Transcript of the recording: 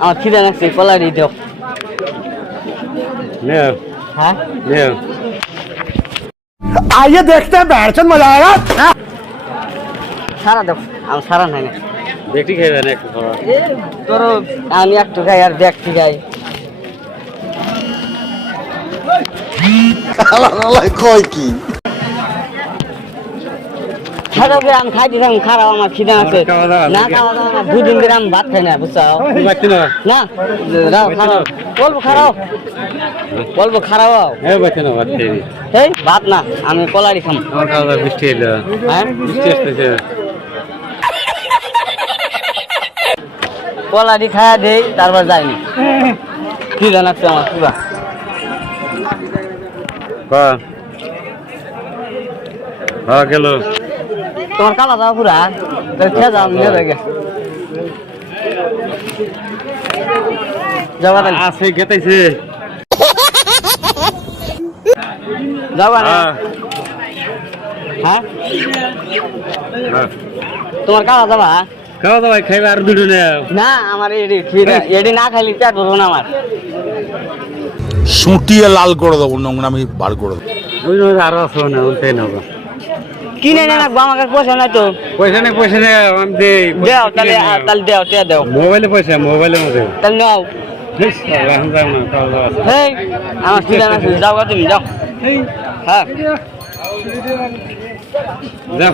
আমার খিদে লাগছে কলারি দাও हाँ आइए देखते हैं बैठचंद मजा आएगा सारा दो हम सारा नहीं ना দেখি খাইবে না একটু খাওয়া ए तोरो আমি একটু খাই আর দেখতে খাই আল্লাহ কই কি খারাপ আমি খাই দিলাম খারাপ আমার খিদে আছে না খাওয়া দাওয়া না দুই দিন ধরে আমি ভাত খাই না বুঝছো বাচ্চা না না রাও খারাপ বলবো খারাপ বাচ্চা না বাচ্চা এই ভাত না আমি কলারি খাম আমার খাওয়া বৃষ্টি এলো হ্যাঁ বৃষ্টি আসতেছে কলারি খায়া দেই তারপর যাইনি খিদে লাগছে আমার পুরা গেল তোমার কালা যাওয়া পুরা খেয়ে যাও নিয়ে যাবে যাবা তাহলে আছে গেতাইছে যাবা না হ্যাঁ তোমার কালা যাবা খাওয়া দাওয়া খাইবে আর দুটো না আমার এডি না খাইলে পেট ভরবো না আমার সুটিয়ে লাল করে দেবো নোংরামি বার করে দেবো ওই আরো আছে না ওইটাই নেবো কিনে নে না আমাকে পয়সা নাই তো পয়সা নেই আমি দেই দেও তাহলে দেও তে দেও মোবাইলে পয়সা মোবাইলের মধ্যে তাহলে নাও এখন যাও না খাওয়া দাওয়া আছে হেই আমার খিদে না যাও গো তুমি যাও হ্যাঁ যাও